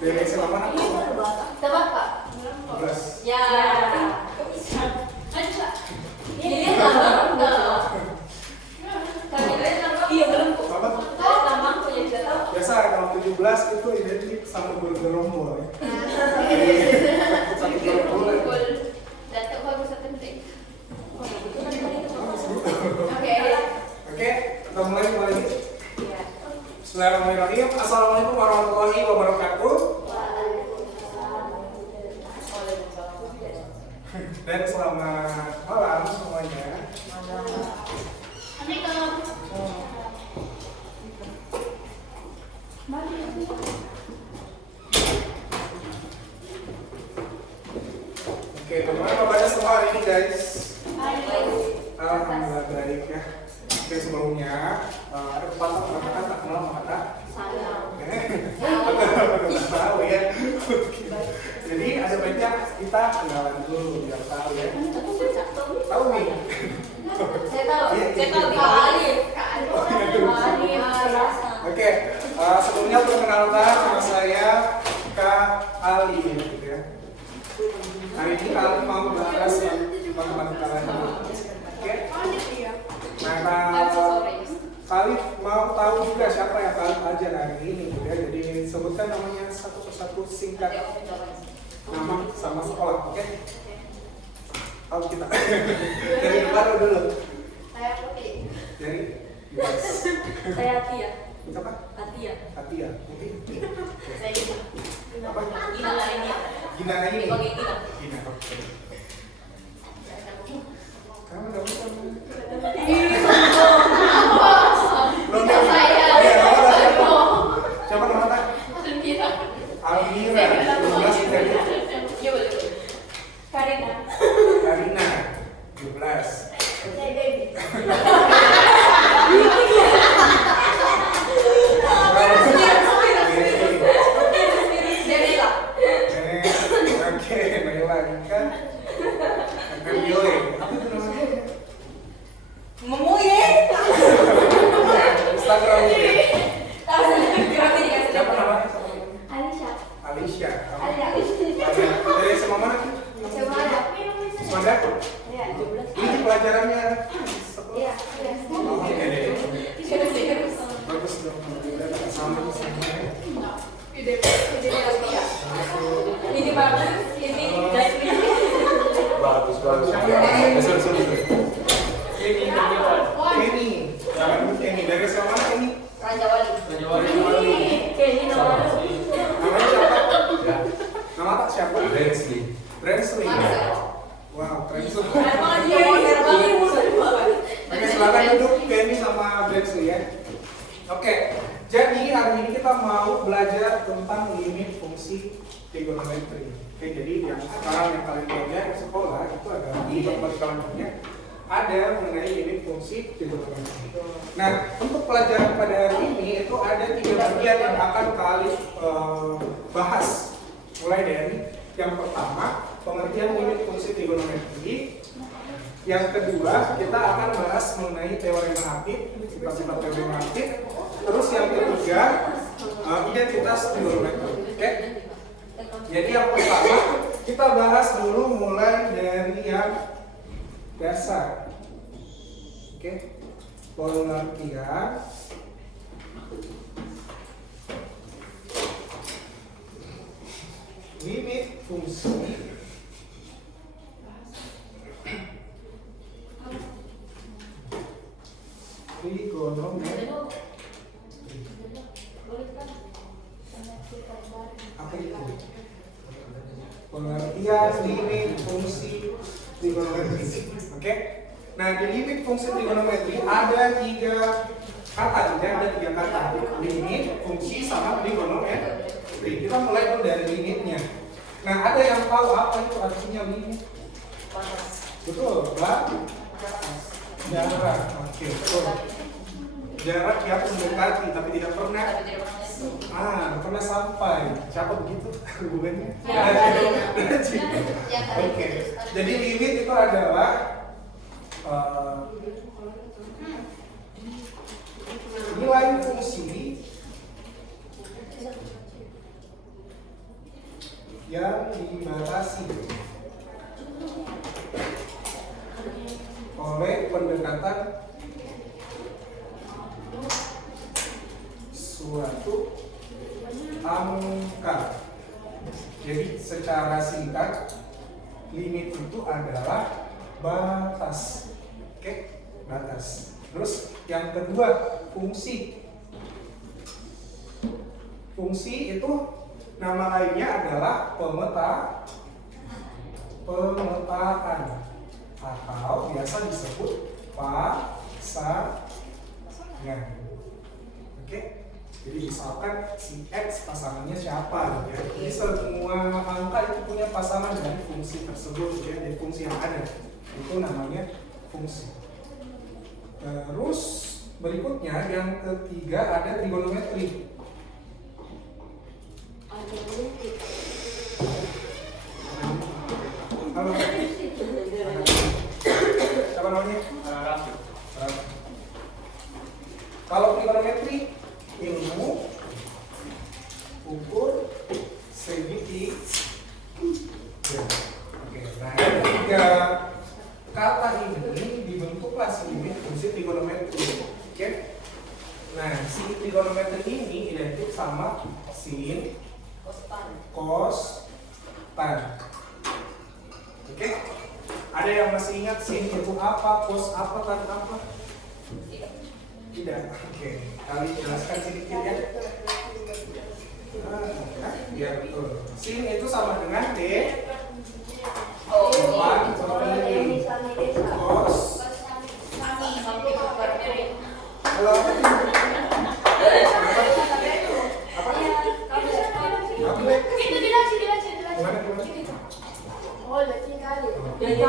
Dari selama apa? Tebak Kak. 12. Ya. Ini enggak. Iya belum. Apa? Sama aku yang tidak tahu. Biasa kalau 17 itu identik sama bergerombol ya. Satu gerombol. Data kau bisa penting. Oke, kita mulai lagi. Bismillahirrahmanirrahim. Assalamualaikum warahmatullahi wabarakatuh. Dan selamat malam semuanya. Oke, bagaimana kabarnya semua hari ini guys? Alhamdulillah baik ya. Oke, sebelumnya ada pepatah mengatakan tak kenal maka tahu ya. Jadi ada baiknya kita kenalan dulu biar tahu ya. Tahu nih? Saya tahu. Saya tahu Kak Alif. Oke, sebelumnya perkenalkan nama saya Kak Ali gitu ya. Hari ini kalian mau bahas matematika lagi. Oke. Nah, kalian mau tahu juga siapa yang kalian ajar hari ini gitu ya. Jadi sebutkan namanya satu persatu singkat nama sama sekolah, oke? Tahu kita. Dari baru dulu. Saya Putih. Dari Saya Tia. siapa? Atia. Atia. Putih. Saya Gina. Apa? Gina lainnya. Gina ini. Dipanggil Gina. Gina. Oke. Kamu udah bisa. Belum ya? Iya, nama siapa? Siapa nama? Almira. 12 tadi. Iya boleh. Karina. Karina. 12. Saya Dewi. Daniela. Oke, Naila kan. Yoy. Apa itu namanya? Memuye. Instagram. Kami dikasih Siapa namanya? Alisha. Alicia. Alia. Dari sama mana? Semana. Semanda? Iya, 17. Ini pelajarannya. Iya, iya. Oke deh. Serius. Bagus dong. Sama semuanya. Ini bagus, ini Jasmine. Bagus. Kenny. Kenny. Dari sama mana Kenny? Raja Wali. Kenny nomor. Namanya siapa? Nama tak siapa? Bransley. Marcel. Wow, keren tuh. Iya. Oke, silakan duduk Kenny sama Bransley ya. Oke, jadi hari ini kita mau belajar tentang limit fungsi trigonometri. Oke, jadi yang sekarang yang kalian belajar di sekolah itu ada di matematika ada mengenai limit fungsi trigonometri. Nah, untuk pelajaran pada hari ini itu ada 3 bagian yang akan kalian bahas. Mulai dari yang pertama, pengertian limit fungsi trigonometri. Yang kedua, kita akan bahas mengenai teorema aktif, sifat-sifat teorema aktif. Terus yang ketiga, identitas trigonometri. Oke? Jadi yang pertama, kita bahas dulu mulai dari yang dasar. Oke? Pengertian limit fungsi trigonometri. Apa itu? Pengertian limit fungsi trigonometri. Oke? Nah, di limit fungsi trigonometri ada 3 kata, ada 3 kata. Limit, fungsi, sama trigonometri. Kita mulai dulu dari limitnya. Nah, ada yang tahu apa itu artinya limit? Betul, jarak. Oke, betul. Jarak yang mendekati tapi tidak pernah pernah sampai. Siapa begitu hubungannya? Oke. Jadi limit itu adalah nilai fungsi diatasi oleh pendekatan suatu angka. Jadi secara singkat limit itu adalah batas. Oke, batas. Terus yang kedua, fungsi. Fungsi itu nama lainnya adalah pemetaan atau biasa disebut pasangan. Oke? Jadi misalkan si X pasangannya siapa ya. Jadi semua angka itu punya pasangan dari fungsi tersebut ya, dari fungsi yang ada. Itu namanya fungsi. Terus berikutnya yang ketiga ada trigonometri. Halo. Siapa namanya? Raffi. Kalau trigonometri ilmu ukur segitiga. Oke, nah tiga kata ini dibentuklah si limit fungsi trigonometri. Oke. Nah, si trigonometri ini identik sama sin, cos, tan. Oke. Ada yang masih ingat sin itu apa, cos apa, tan apa? Tidak. Oke. Kali jelaskan sedikit ya. Ya betul. Sin itu sama dengan D. Depan kiri. Cos. Halo. Apa? Itu jelasin. Gimana? Oh, jelasin kali. Jadi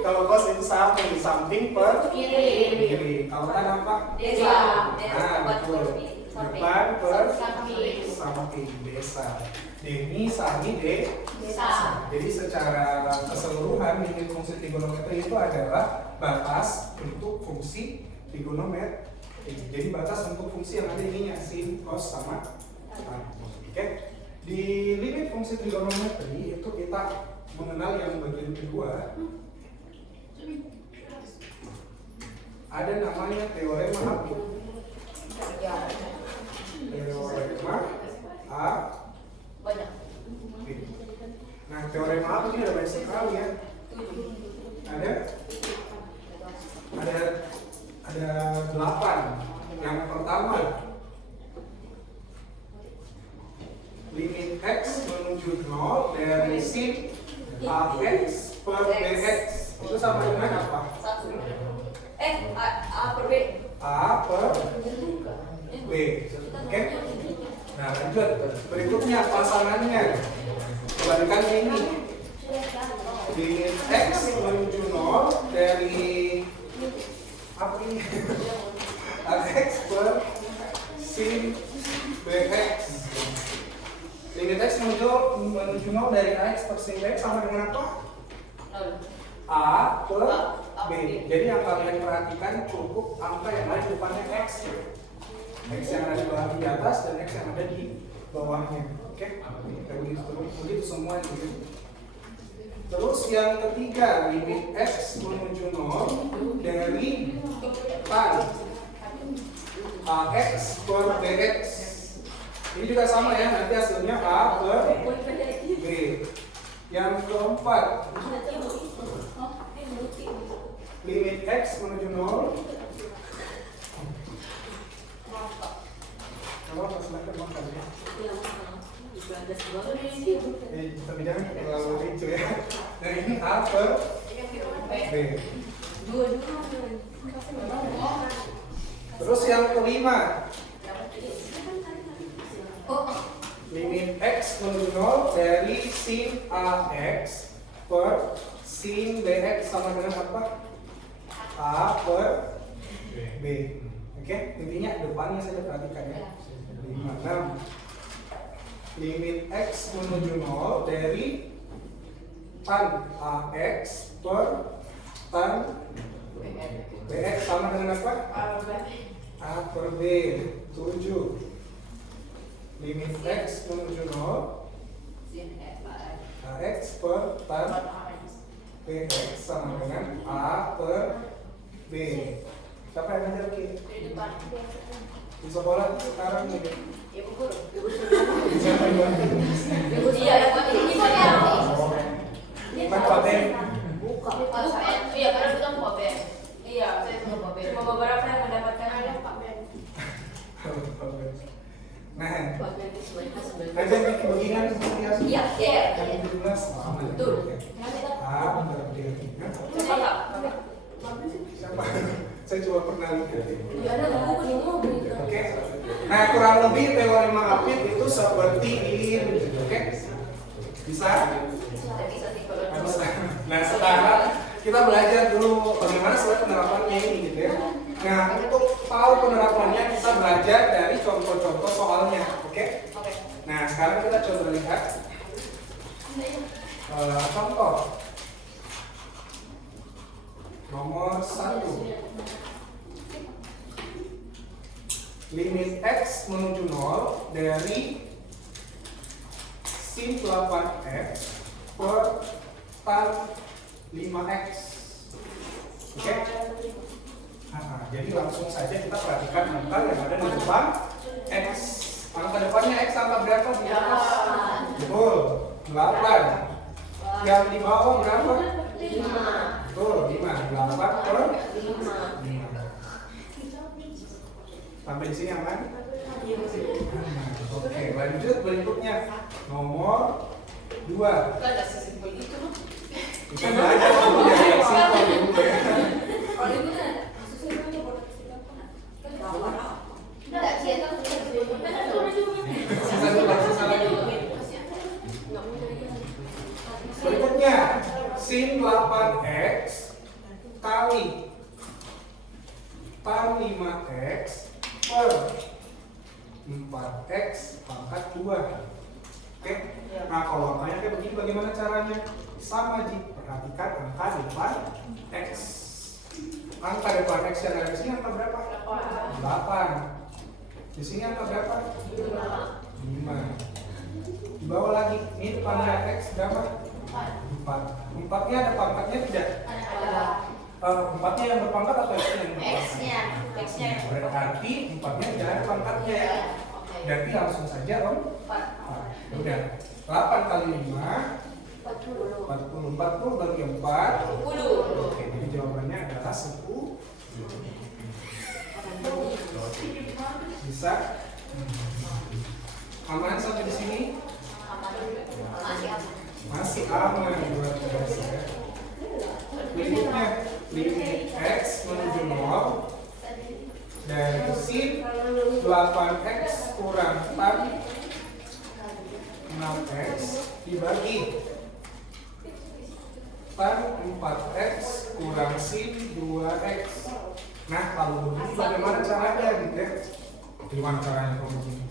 Kalau cos itu samping per kiri. Kalau kan apa? desa. Nah, betul. Depan per samping desa. Demi sami desa. Jadi secara keseluruhan limit fungsi trigonometri itu adalah batas untuk fungsi trigonometri. Jadi batas untuk fungsi yang ada ininya sin, cos sama tan. Oke. Di limit fungsi trigonometri itu kita mengenal yang bagian kedua. Ada namanya teorema apa? Teorema A. Banyak. Nah, teorema apa ini ada banyak sekali ya. Ada 8. Yang pertama, limit x menuju 0 dari sin ax per bx itu sama dengan apa? A per B. A per B. Oke. Nah, lanjut. Berikutnya pasangannya. Kebalikannya ini. Limit x menuju 0 dari apa ini? Ax per sin bx. Limit x menuju 0 dari ax per sin bx sama dengan apa? A per B. Jadi yang kalian perhatikan cukup angka yang ada di depannya x. X yang ada di atas dan x yang ada di bawahnya. Oke? Begitu semua itu. Terus yang ketiga, limit x menuju 0 dari tan ax per bx. Ini juga sama ya, nanti hasilnya A per B. Yang keempat, limit x menuju 0. Kalau silakan makan ya. Tapi jangan terlalu ricu ya. Dan ini A per B. Terus yang kelima, limit x menuju 0 dari sin ax per sin bx sama dengan apa? A per B. Oke, intinya depannya saya perhatikan ya. 5, 6. Limit x menuju 0 dari tan ax per tan BX sama dengan apa? A per B 7. Limit X menuju 0 AX per tan BX sama dengan A per B. Siapa yang ngajar Ki? Di sekolah sekarang nih. Siapa yang bantu? Kan Pak Ben. Iya, karena kita mau Ben. Iya, saya mau Ben. Cuma beberapa yang mendapatkan ayah Pak Ben. Nah, aja beginian seperti asli. Iya, iya. Yang 17 sama. Betul. Ah, benar dia. Siapa? Saya cuma pernah lihat. Iya, ada buku di mobil. Oke. Nah, kurang lebih teori mengapit itu seperti ini. Oke? Bisa? Bisa. Nah, sekarang kita belajar dulu bagaimana sebenarnya penerapannya ini gitu ya. Nah, untuk tahu penerapannya kita belajar dari contoh-contoh soalnya. Oke? Nah, sekarang kita coba lihat contoh nomor 1. Limit X menuju 0 dari sin 8X per tan 5X. Oke? Jadi langsung saja kita perhatikan angka yang ada di depan X. Angka depannya X angka berapa di atas? Betul, 8. Yang di bawah berapa? 5. Betul, 5. 8 per 5. Sampai di sini aman? Oke, lanjut berikutnya nomor 2. Kita belajar dulu dari yang simpel dulu ya. Sisa lagi. Berikutnya sin 8X kali tan 5X per 4X pangkat 2. Oke? Nah, kalau angkanya kayak begini bagaimana caranya? Sama Ji, perhatikan angka depan X. Angka depan X yang ada di sini angka berapa? 8. Di sini angka berapa? 5. Di bawah lagi, ini depannya X berapa? 4. 4-nya ada pangkatnya tidak? Ada. 4-nya yang berpangkat atau X-nya yang berpangkat? X-nya. Berarti 4-nya tidak ada pangkatnya ya? Berarti langsung saja Om. 4. Udah. 8 kali 5 40 bagi 4 10. Oke, jadi jawabannya adalah 10. Bisa? Aman sampai di sini? Masih aman buat biasa ya. Berikutnya limit X menuju 0 dari sin 8X kurang tan 6X dibagi tan 4X kurang sin 2X. Nah, kalau begini bagaimana caranya gitu ya? Gimana caranya kalau begini?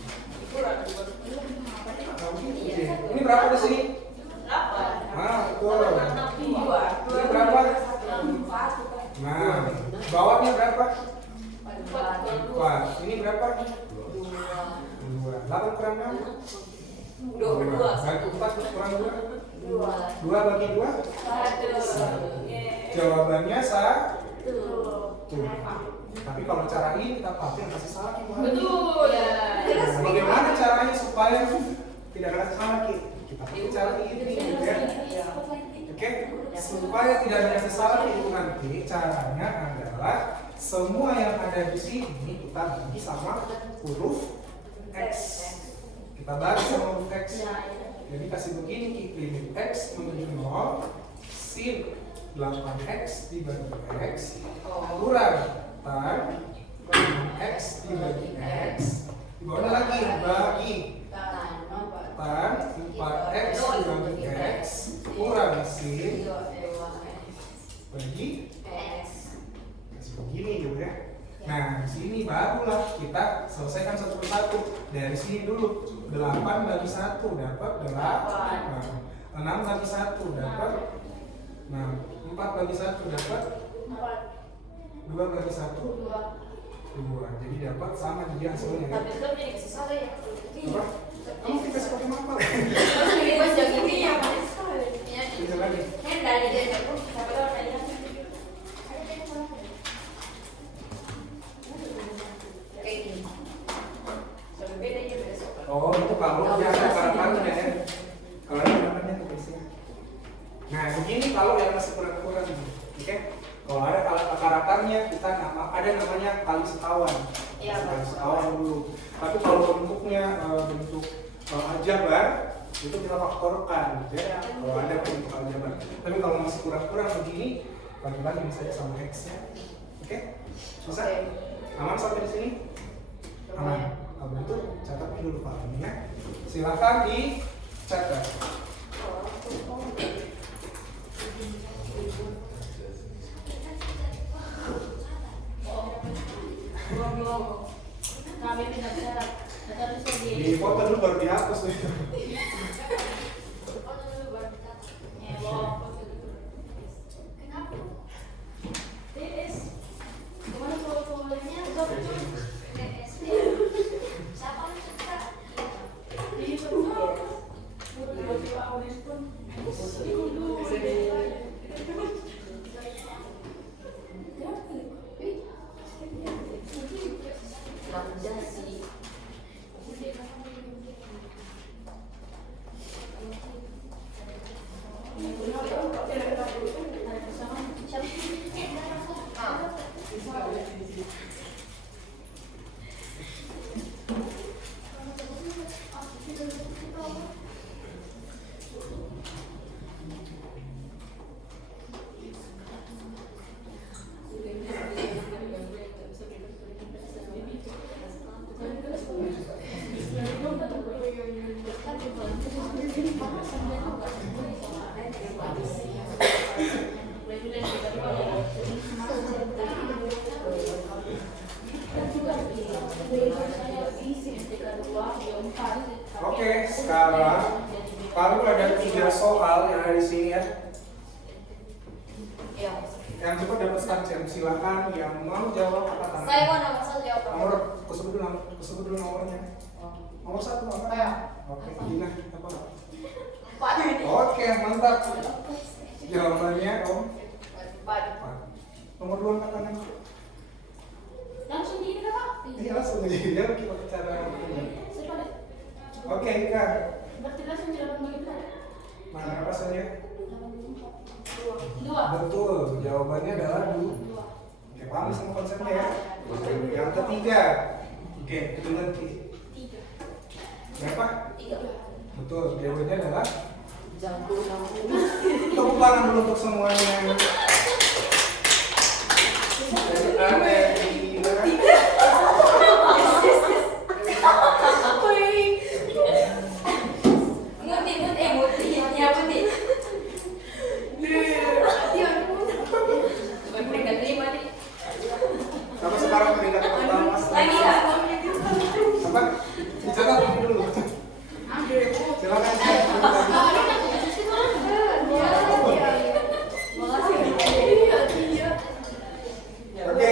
Ini berapa di sini? 8. Nah, betul. Ini berapa? 4. Nah, bawahnya berapa? 4. Ini berapa? 2. 8 kurang 6? 2. Bagi 4 kurang 2? 2 bagi 2? 1. Jawabannya 1. Tapi kalau cara ini kita pasti kasih salah gimana? Betul. Nah, bagaimana caranya supaya tidak ada salah kita pakai cara ini ya. Oke, supaya tidak ada kesalahan itu nanti caranya adalah semua yang ada di sini kita bagi sama huruf X. Kita bagi sama huruf X. Jadi kasih begini limit X menuju 0 sin 8X dibagi X kurang tan X dibagi X. Di bawahnya lagi bagi tan 4X dibagi X kurang sin bagi X. Kasih begini gitu ya. Nah, di sini barulah kita selesaikan satu persatu. Dari sini dulu 8 bagi 1 dapat 8. 6 bagi 1 dapat 6. Nah, 4 bagi 1 dapat 2 bagi 1 2. Jadi dapat sama jadi hasilnya kan? Tapi tetap jadi kesesat ya. Apa? Kamu kita seperti mapel. Terus ini pas jam ini ya. Bisa lagi. Dari dia pun siapa tahu ada yang kayak gini. Soalnya beda aja besok. Oh, itu kalau dia ada karakternya ya. Kalau ada karakternya tuh biasanya. Nah, begini kalau yang masih kurang-kurang nih. Oke? Kalau ada karakternya kita ada namanya kali sekawan. Iya, kali sekawan dulu. Tapi kalau bentuknya bentuk aljabar itu kita faktorkan gitu ya. Kalau ada bentuk aljabar. Tapi kalau masih kurang-kurang begini, bagi-bagi misalnya sama X-nya. Oke? Bisa? Aman sampai di sini? Aman. Kalau itu catatnya dulu Pak ini ya. Silakan dicatat. Kami tidak bisa. Di foto dulu baru dihapus tuh. Oke, sekarang paling ada 3 soal yang ada di sini ya. Iya. Yang cepat dapat start. Silakan yang mau jawab angkat tangan. Saya mau nomor 1 jawab. Nomor, kusebut dulu nomornya. Nomor 1 apa? Ya. Oke, Dina apa? 4. Oke, mantap. Jawabannya Om 4. 4. Nomor 2 angkat tangan. Langsung di ini Kak. Ini langsung aja dia kita cara. Oke, Ika. Berarti langsung jawaban bagi Mana apa saja? 2. Betul, jawabannya adalah 2. Oke, paham sama konsepnya ya. Yang ketiga. Oke, itu nanti. 3. Berapa? 3. Betul, jawabannya adalah Jago. tepuk tangan dulu untuk semuanya. Jadi ada 3. Sama sekarang peringkat pertama. Lagi ya? Apa? Dicatat dulu. Silakan. Oke.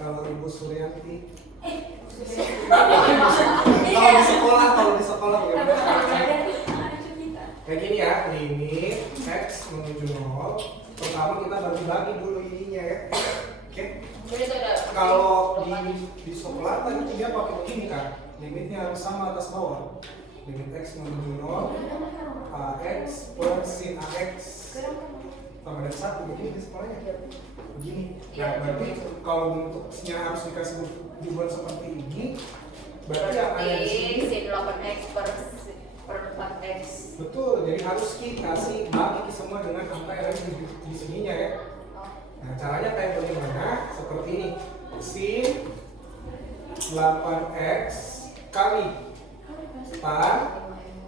Kalau Ibu Suryanti. Kalau di sekolah bagaimana? Kayak gini ya, limit X menuju 0. Pertama kita bagi-bagi dulu ininya ya. Oke. Kalau di sekolah tadi dia pakai begini kan, limitnya harus sama atas bawah. Limit X menuju 0, AX per sin AX sama dari 1, begini di sekolahnya. Begini. Nah, berarti kalau bentuknya harus dikasih dibuat seperti ini, berarti yang ada di sini sin 8X per 4X. betul, jadi harus kasih bagi semua dengan angka yang ada di sininya ya. Nah, caranya kayak bagaimana? Seperti ini. Sin 8X kali tan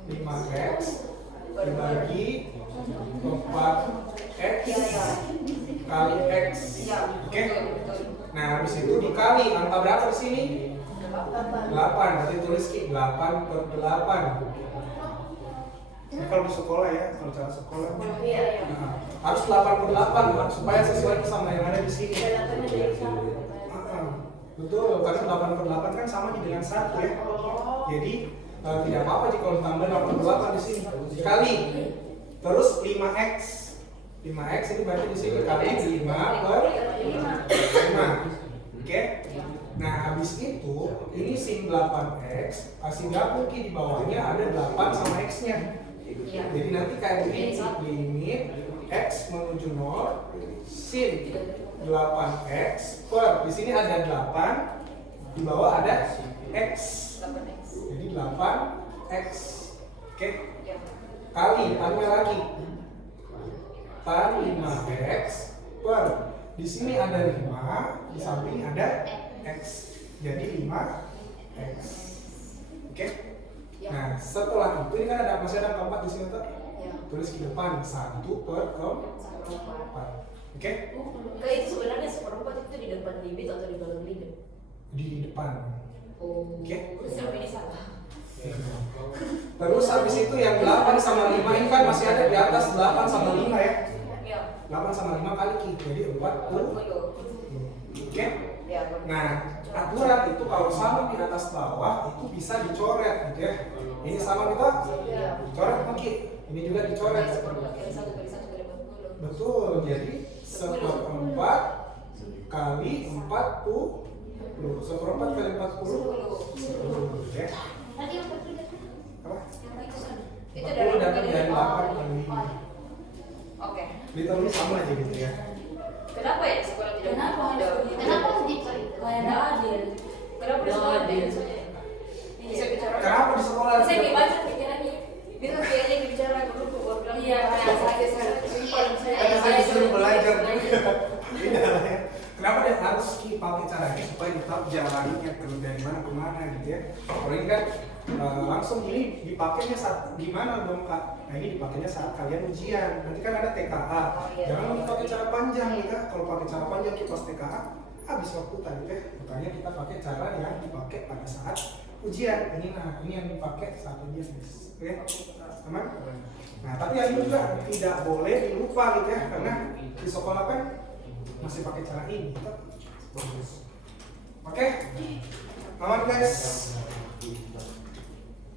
5X dibagi 4X kali X. Oke? Nah, habis itu dikali angka berapa di sini? 8. Berarti tulis 8 per 8. Ini kalau di sekolah ya, kalau cara sekolah. Nah, harus 8 per 8 supaya sesuai sama yang ada di sini. Betul, karena 8 per 8 kan sama dengan 1 ya. Jadi tidak apa-apa jika kalau tambah 8 per 8 di sini. Dikali. Terus 5X. 5X ini berarti di sini kali 5 per 5. Oke? Nah, habis itu ini sin 8X, kasih gabung di bawahnya ada 8 sama X-nya. Jadi nanti kayak begini, limit X menuju 0 sin 8X per, di sini ada 8, di bawah ada X. Jadi 8X. Oke? Kali, tannya lagi. Tan 5X per, di sini ada 5, di samping ada X. Jadi 5X. Oke? Nah, setelah itu ini kan ada masih ada angka 4 di sini tuh. Tulis di depan 1 per 4. Oke? Itu sebenarnya seperempat itu di depan limit atau di belakang limit? Di depan. Oke? Terus ini salah. Terus habis itu yang 8 sama 5 ini kan masih ada di atas 8 sama 5 ya. 8 sama 5 kali Ki, jadi 40. Oke? Nah, aturan itu kalau sama di atas bawah itu bisa dicoret gitu ya. Ini sama kita dicoret Ki. Ini juga dicoret. Betul, jadi 1/4 kali 40. 1/4 kali 40 10 ya. Tadi yang Apa? itu 40 dapat dari 8 kali 5. Oke. Ditulis sama aja gitu ya. Kenapa ya di sekolah tidak? Kenapa Tidak adil. Kenapa di sekolah adil? Bisa bicara. Kenapa di sekolah? Saya dibaca pikirannya. Bisa kayaknya bicara dulu gua bilang iya Karena saya disuruh belajar. Tidak lah ya. Kenapa dia harus pakai cara ini supaya tetap jalannya terus dari mana ke mana gitu ya. Kalau ini kan langsung ini dipakainya saat gimana dong Kak? Nah ini dipakainya saat kalian ujian. Nanti kan ada TKA. Jangan dipakai cara panjang nih Kak. Kalau pakai cara panjang kita pas TKA habis waktu tadi ya. Makanya kita pakai cara yang dipakai pada saat ujian. Ini yang dipakai saat ujian guys. Oke? Aman? Nah tapi yang ini juga tidak boleh dilupa gitu ya. Karena di sekolah kan masih pakai cara ini gitu. Bagus. Oke? Aman guys?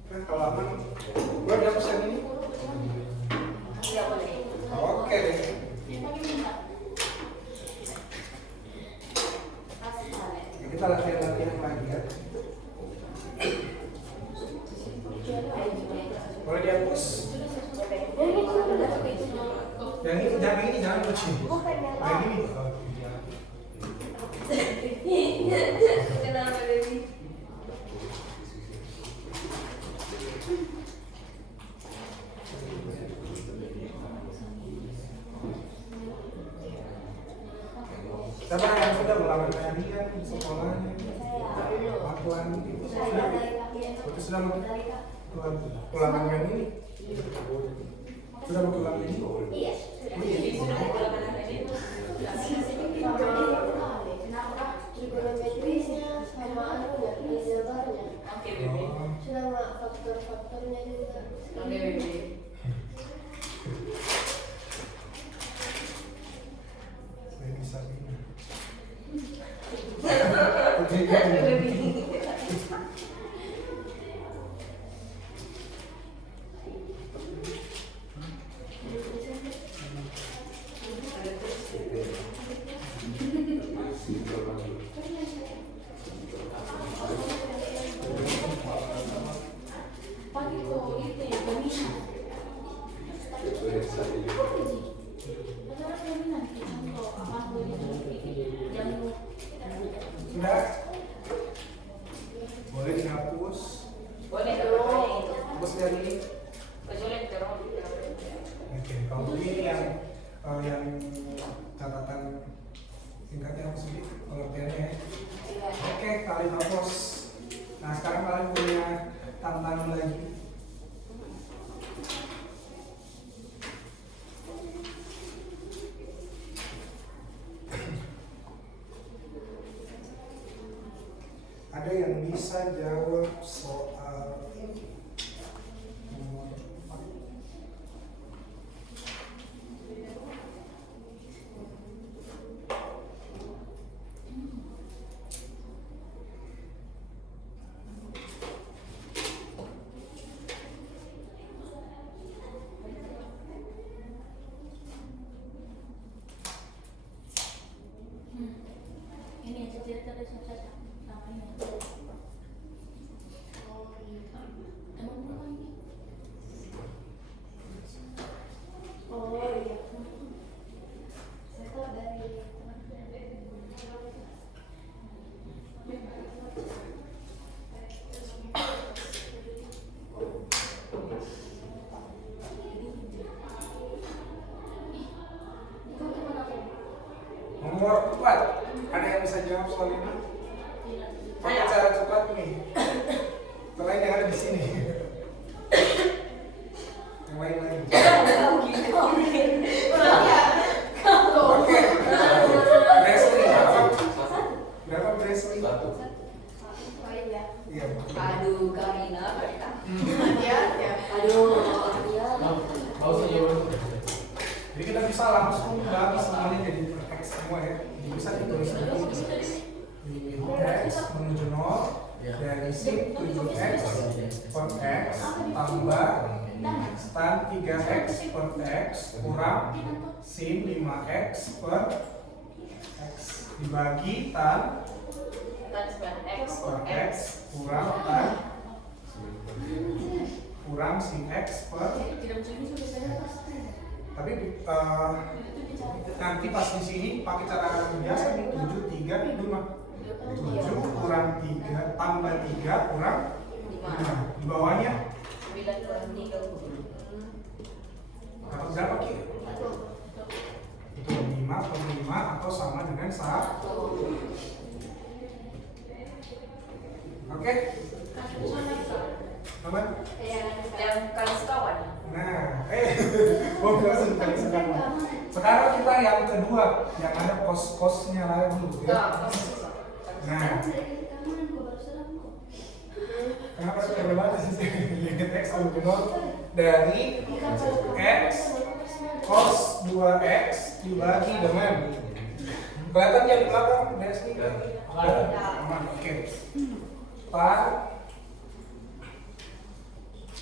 Nah, kalau aman, gue udah pesan ini. Iya boleh. Oke deh. Ya, kita latihan lagi ya. Boleh dihapus? Yang ini jangan lucu. Yang ini. Kenapa Dewi? Siapa yang sudah melakukan harian di sekolahnya? Lakukan itu sudah. Berarti sudah melakukan ulangan yang ini. Sudah melakukan ini. Iya. Sudah melakukan ini. Trigonometrisnya sama anunya, aljabarnya. Oke Bebe. Sama faktor-faktornya juga. Oke Bebe. Saya bisa ini. Sudah? Boleh dihapus. Boleh kalau Hapus dari. kecuali terus. Oke, kalau ini yang catatan singkatnya apa sih pengertiannya ya? Oke, kalian hapus. Nah sekarang kalian punya tantangan lagi. Ada yang bisa jawab soal ini? Nomor 4. Ini aja cerita dari saja sama ini. Emang bukan ini? Oh iya. Saya tahu dari Nomor 4. Ada yang bisa jawab soal ini? Pakai cara cepat nih. Selain yang ada di sini. Yang lain lagi. Oke. Bresley berapa Bresley? poin ya. Iya. Aduh, Karina, Karina. Aduh, ya. Jadi kita bisa langsung bagi semuanya jadi X semua ya. Jadi bisa ditulis di X menuju 0 dari sin 7X per X tambah tan 3X per X kurang sin 5X per X dibagi tan Kan 9x per X kurang tan kurang sin X per. Tidak bisa ini sudah saya pasti. Tapi nanti pas di sini pakai cara biasa nih 7 3 5. 7 kurang 3 tambah 3 kurang 5. Di bawahnya 9 kurang 3. dapat berapa Ki? Itu 5 per 5 atau sama dengan 1. Oke? Apa? Yang kali sekawan. Nah, langsung kali sekarang. Sekarang kita yang kedua, yang ada kos-kosnya lagi ya. Nah, Dari rekaman gue baru serang kok. kenapa terbatas sih? Limit X sama 0 dari X cos 2X dibagi dengan kelihatan yang di belakang Desni? Aman, oke. Tan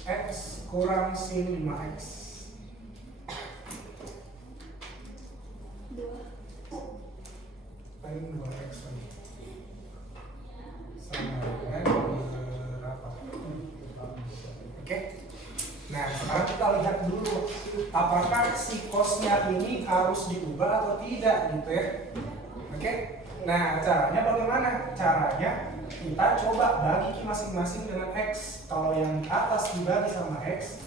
X kurang sin 5X. Paling 2X lagi. Sama dengan berapa? Oke. Nah, sekarang kita lihat dulu apakah si kosnya ini harus diubah atau tidak gitu ya. Oke. Nah, caranya bagaimana? Caranya kita coba bagi masing-masing dengan X. Kalau yang di atas dibagi sama X,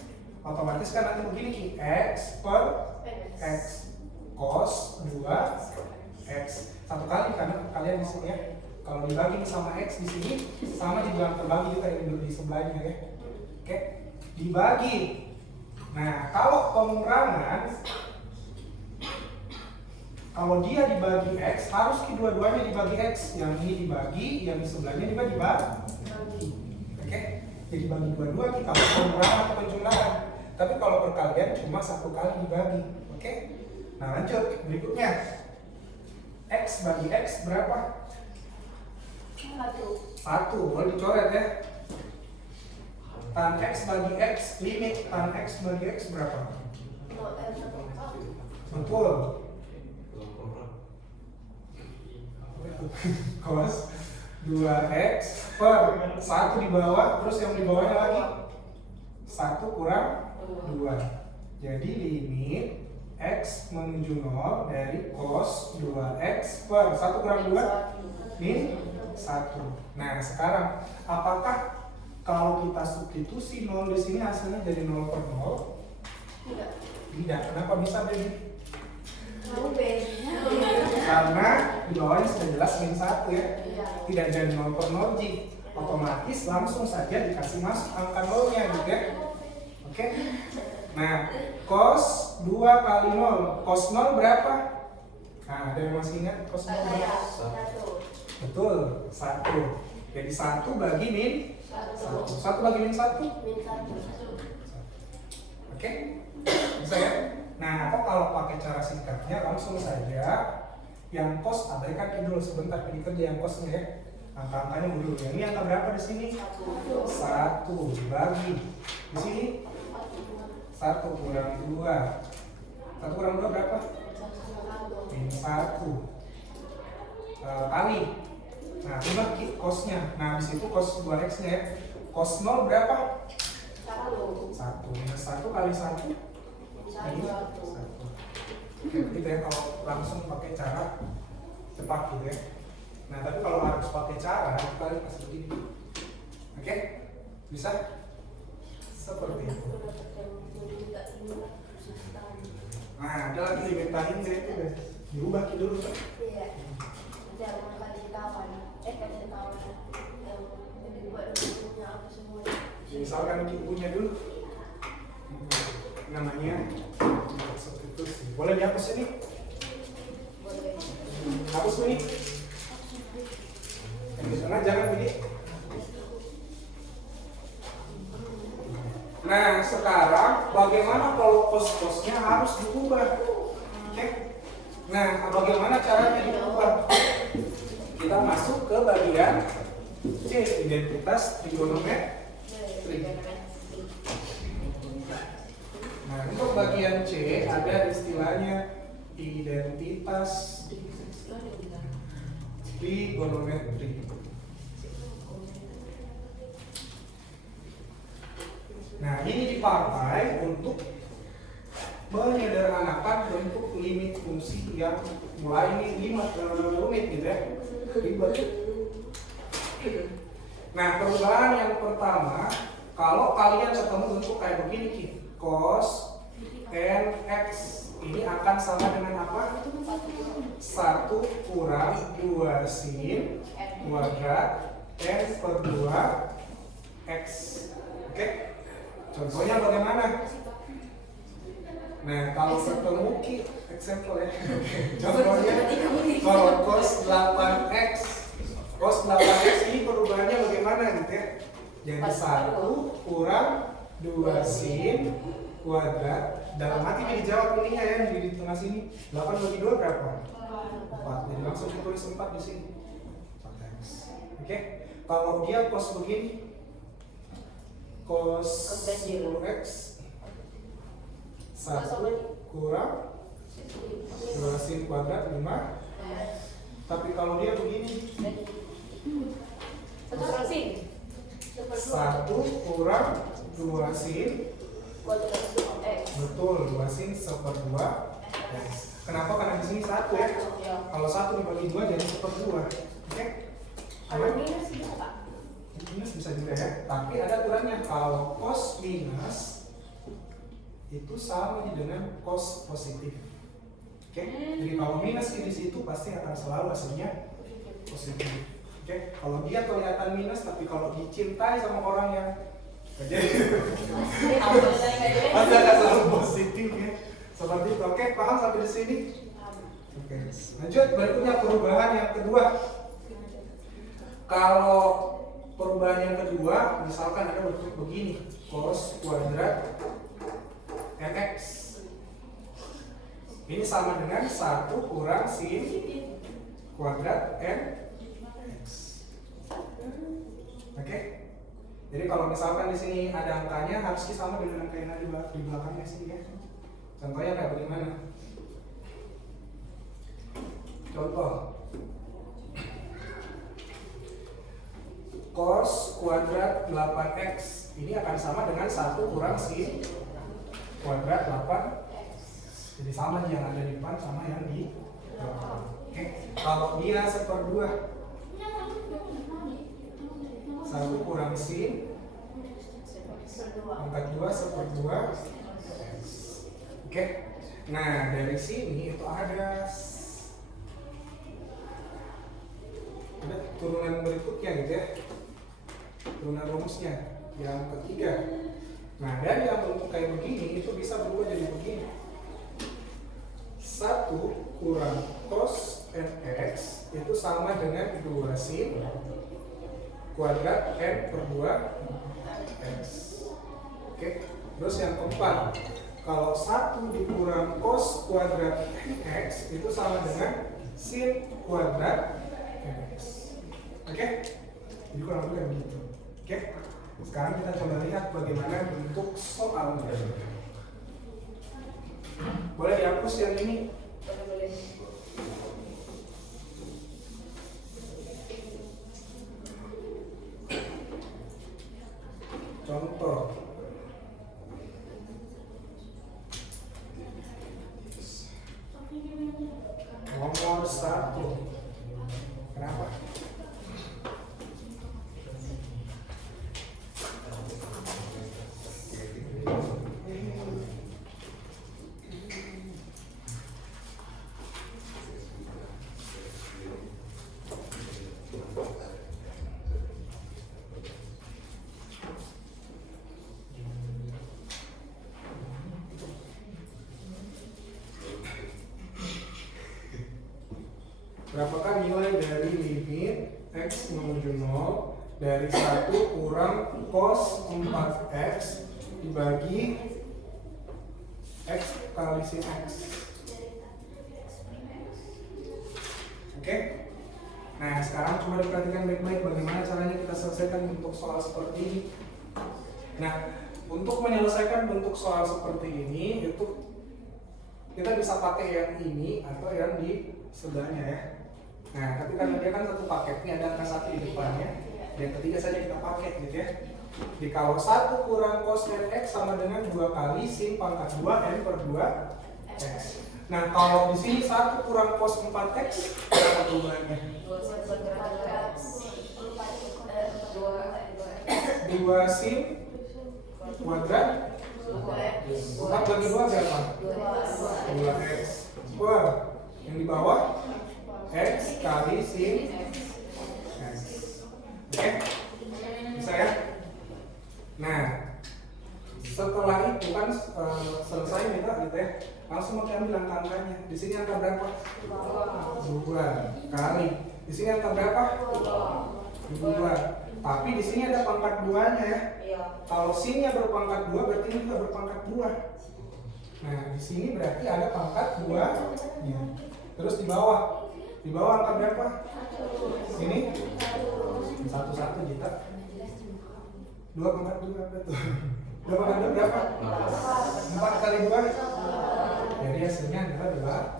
otomatis kan nanti begini Ki, X per X cos 2X. Satu kali karena kalian di sini ya. Kalau dibagi sama X di sini sama dibilang terbagi juga yang di sebelahnya ya. Oke, dibagi. Nah, kalau pengurangan, kalau dia dibagi X, harus kedua-duanya dibagi X. Yang ini dibagi, yang di sebelahnya juga dibagi. Oke, jadi bagi dua-dua kita kalau pengurangan atau penjumlahan. Tapi kalau perkalian cuma satu kali dibagi. Oke, nah lanjut berikutnya. X bagi X berapa? 1, boleh dicoret ya. Tan X bagi X, limit tan X bagi X berapa? Betul. Cos 2X per 1 di bawah, terus yang di bawahnya lagi 1 kurang 2. Jadi limit X menuju 0 dari cos 2X per 1 kurang 2 min 1. Nah sekarang apakah kalau kita substitusi 0 di sini hasilnya jadi 0 per 0? Tidak. Kenapa bisa jadi? Karena di bawahnya sudah jelas min 1 ya. Tidak jadi 0 per 0 Ji. Otomatis langsung saja dikasih masuk angka 0-nya gitu ya. Oke. Nah, cos 2 kali 0. Cos 0 berapa? Nah, ada yang masih ingat cos 0 berapa? Betul, 1. Jadi 1 bagi min 1. 1 bagi min 1? Oke? Bisa ya? Nah, atau kalau pakai cara singkatnya langsung saja yang cos abaikan dulu sebentar, ini kerja yang cosnya ya. Angka-angkanya dulu. Yang ini angka berapa di sini? 1 bagi di sini 1 kurang 2. 1 kurang 2 berapa? Min 1 kali. Nah, ini bagi cosnya. Nah, di situ cos 2x nya ya. Cos 0 berapa? 1. Minus 1 kali 1 ini 1. Oke, begitu ya kalau langsung pakai cara cepat gitu ya. Nah, tapi kalau harus pakai cara itu kali pas begini. Oke? Bisa? Seperti itu. Nah, ada lagi limit tahin itu deh. Diubah dulu. Misalkan ibunya dulu. Namanya substitusi. Boleh dihapus ini? Hapus ini. Yang di sana jangan ini. Nah, sekarang bagaimana kalau cos-cosnya harus diubah? Oke? Nah, bagaimana caranya diubah? Kita masuk ke bagian C, identitas trigonometri. Nah, untuk bagian C ada istilahnya identitas trigonometri. Nah, ini dipakai untuk menyederhanakan bentuk limit fungsi yang mulai ini rumit gitu ya. Ribet. Nah, perubahan yang pertama, kalau kalian ketemu bentuk kayak begini Ki, cos nx ini akan sama dengan apa? 1 kurang 2 sin kuadrat n per 2 x. Oke? Contohnya bagaimana? Nah, kalau ketemu Ki, example ya. Contohnya kalau cos 8x, cos 8x ini perubahannya bagaimana gitu ya? Jadi 1 kurang 2 sin kuadrat. Dalam hati ini dijawab ininya ya, di tengah sini. 8 bagi 2 berapa? 4. Jadi langsung ditulis 4 di sini. 4x. Oke? Kalau dia cos begini, cos 10x 1 kurang 2 sin kuadrat 5. Tapi kalau dia begini 1 kurang 2 sin betul 2 sin 1/2 x. Kenapa? Karena di sini 1 ya. Kalau 1 dibagi 2 jadi 1/2. Oke? Kalau minus bisa Pak? Minus bisa juga ya. Tapi ada aturannya, kalau cos minus itu sama dengan cos positif. Oke? Jadi kalau minus di situ pasti akan selalu hasilnya positif. Oke? Kalau dia kelihatan minus tapi kalau dicintai sama orang yang jadi pasti akan selalu positif ya. Seperti itu. Oke, paham sampai di sini? Oke. Lanjut, berikutnya perubahan yang kedua. Kalau perubahan yang kedua, misalkan ada bentuk begini, cos kuadrat nx. Ini sama dengan 1 kurang sin kuadrat nx. Jadi kalau misalkan di sini ada angkanya harus sama dengan angka yang ada di belakangnya sih ya. Contohnya kayak bagaimana? Contoh cos kuadrat 8x ini akan sama dengan 1 kurang sin kuadrat 8x. Jadi sama nih yang ada di depan sama yang di belakang. Oke, kalau dia 1/2 1 kurang sin pangkat 2 1/2 x. Oke, nah dari sini itu ada turunan berikutnya gitu ya, turunan rumusnya yang ketiga. Nah dari yang bentuk kayak begini itu bisa berubah jadi begini, 1 kurang cos nx itu sama dengan 2 sin kuadrat n/2 x. Oke, terus yang keempat, kalau 1 dikurang cos kuadrat x itu sama dengan sin kuadrat x. Oke, jadi kurang lebih begitu. Oke, sekarang kita coba lihat bagaimana bentuk soalnya. Boleh dihapus yang ini? Boleh. Contoh nomor 1. Kenapa? Berapakah nilai dari limit x menuju 0 dari 1 kurang cos 4x dibagi x kali sin x? Oke? Nah sekarang coba diperhatikan baik-baik bagaimana caranya kita selesaikan bentuk soal seperti ini. Nah untuk menyelesaikan bentuk soal seperti ini itu kita bisa pakai yang ini atau yang di sebelahnya ya. Nah, tapi karena dia kan satu paket, ini ada angka 1 di depannya. Yang ketiga saja kita pakai gitu ya. Di kalau 1 kurang cos nx sama dengan 2 kali sin pangkat 2 n/2 x. Nah, kalau di sini 1 kurang cos 4x berapa perubahannya? 2 sin kuadrat 4 bagi 2 berapa? 2x. Wah, yang di bawah x kali sin x. Oke? Bisa ya? Nah, setelah itu kan selesai kita gitu ya. Langsung mau ambil angka-angkanya. Di sini angka berapa? 2 kali. Di sini angka berapa? 2. Tapi di sini ada pangkat 2-nya ya. Kalau sinnya berpangkat 2 berarti ini juga berpangkat 2. Nah, di sini berarti ada pangkat 2-nya. Terus di bawah angka berapa? Ini 1 juta. 2 pangkat 2 berapa tuh? 2 pangkat 2 berapa? 4 kali 2. Jadi hasilnya adalah 2.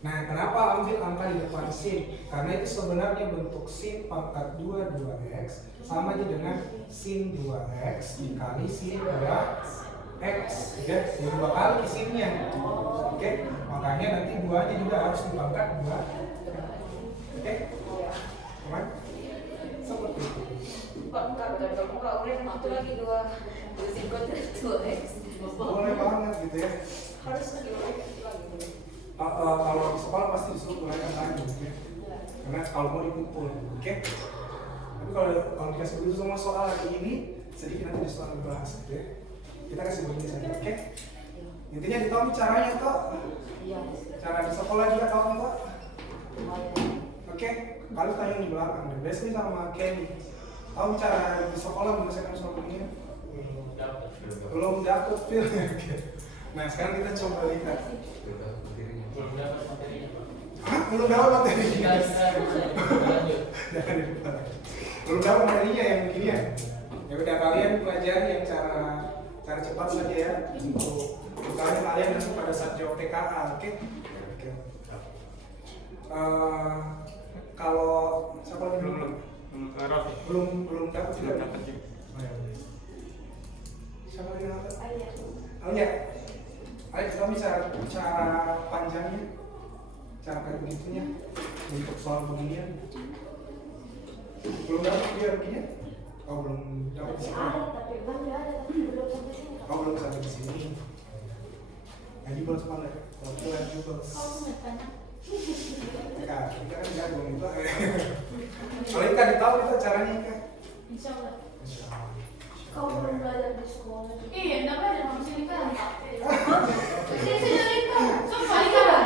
Nah, kenapa ambil angka di depan sin? Karena itu sebenarnya bentuk sin pangkat 2 2x sama aja dengan sin 2x dikali sin 2x, ya, 2 kali sinnya. Oke, makanya nanti 2-nya juga harus dipangkat 2. Oke? Teman? Seperti itu. Pak, enggak, udah satu lagi 2 sin kuadrat 2x. Boleh banget gitu ya. Harus lagi. Kalau di sekolah pasti disuruh gunakan lagi gitu ya. Karena kalau mau dikumpul, oke? Tapi kalau dikasih begitu semua soal lagi ini sedikit nanti di soal dibahas gitu ya. Kita kasih begini saja, oke? Intinya ditahu caranya toh. Cara di sekolah juga tahu toh. Oke? Kalau tanya di belakang, Leslie sama Kenny tahu cara di sekolah menyelesaikan soal begini? Belum dapat filmnya. Nah sekarang kita coba lihat. Belum dapat materinya. Hah? Belum dapat materinya? Jangan lupa. Belum tahu materinya yang begini ya. Ya udah kalian pelajari yang cara cepat saja ya. Untuk kalian nanti pada saat jawab TKA, oke? Oke. Kalau siapa lagi belum dapat juga. Oh, ya. Siapa lagi yang dapat? Alia. Alia, kita bicara panjangnya, cara kayak begitunya untuk soal beginian. Belum dapat dia begini? Oh belum dapat di sini. Ada tapi bang dia ada tapi belum sampai sini. Oh belum sampai di sini. Lagi baru sekolah. Waktu lagi baru. Kau nggak Kak, kita kan jago itu. Kalau kita ditahu itu caranya kan. Insya Allah. Kau belum belajar di sekolah. Iya, enggak belajar sama sini kan. Sini sini kan. Coba kan.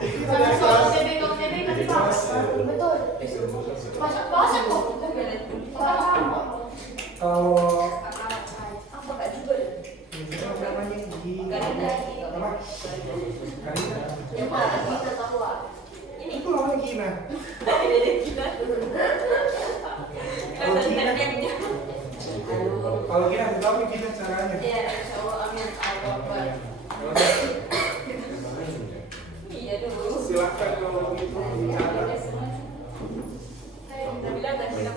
Kita Sama dari soal kelas. CB kalau CB kasih Kelas. Betul. Bahasa kok. Kalau Apa gak juga? itu namanya di apa? Karina. Ya mana kita tahu ah. Itu namanya Gina. Kalau Gina aku tahu Gina caranya. Iya, insya Allah amin. Allah. Iya dulu. Silakan kalau begitu bicara. Saya bilang kan kita